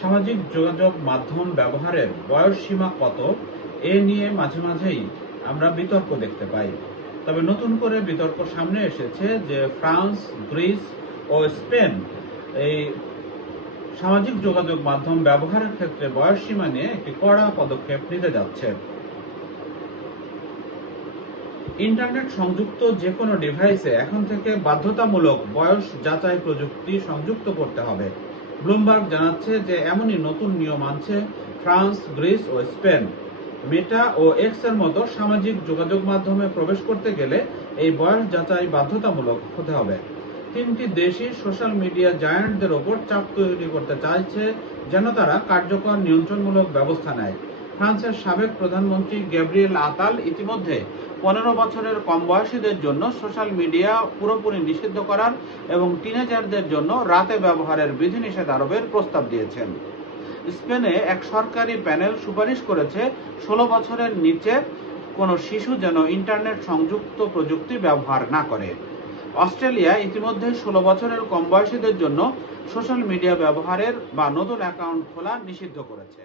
সামাজিক যোগাযোগ মাধ্যম ব্যবহারের বয়স সীমা কত, এ নিয়ে মাঝে মাঝেই আমরা বিতর্ক দেখতে পাই। তবে নতুন করে বিতর্ক সামনে এসেছে যে ফ্রান্স, গ্রিস ও স্পেন এই সামাজিক যোগাযোগ মাধ্যম ব্যবহারের ক্ষেত্রে বয়স সীমা নিয়ে একটি কড়া পদক্ষেপ নিতে যাচ্ছে। ইন্টারনেট সংযুক্ত যে কোনো ডিভাইসে এখন থেকে বাধ্যতামূলক বয়স যাচাই প্রযুক্তি সংযুক্ত করতে হবে। ব্লুমবার্গ জানাচ্ছে যে এমনই নতুন নিয়ম আনছে ফ্রান্স, গ্রিস ও স্পেন। মেটা ও এক্সের মতো সামাজিক যোগাযোগ মাধ্যমে প্রবেশ করতে গেলে এই বয়স যাচাই বাধ্যতামূলক হতে হবে। তিনটি দেশই সোশ্যাল মিডিয়া জায়ান্টদের ওপর চাপ তৈরি করতে চাইছে যেন তারা কার্যকর নিয়ন্ত্রণমূলক ব্যবস্থা নেয়। ফ্রান্সের সাবেক প্রধানমন্ত্রী গ্যাব্রিয়েল আতাল ইতিমধ্যে পনেরো বছরের কম বয়সীদের জন্য সোশ্যাল মিডিয়া পুরোপুরি নিষিদ্ধ করার এবং টিনেজারদের জন্য রাতে ব্যবহারের বিধিনিষেধ আরোপের প্রস্তাব দিয়েছেন। স্পেনে এক সরকারি প্যানেল সুপারিশ করেছে, ষোলো বছরের নিচে কোনো শিশু যেন ইন্টারনেট সংযুক্ত প্রযুক্তি ব্যবহার না করে। অস্ট্রেলিয়া ইতিমধ্যে ষোলো বছরের কম বয়সীদের জন্য সোশ্যাল মিডিয়া ব্যবহারের বা নতুন অ্যাকাউন্ট খোলা নিষিদ্ধ করেছে।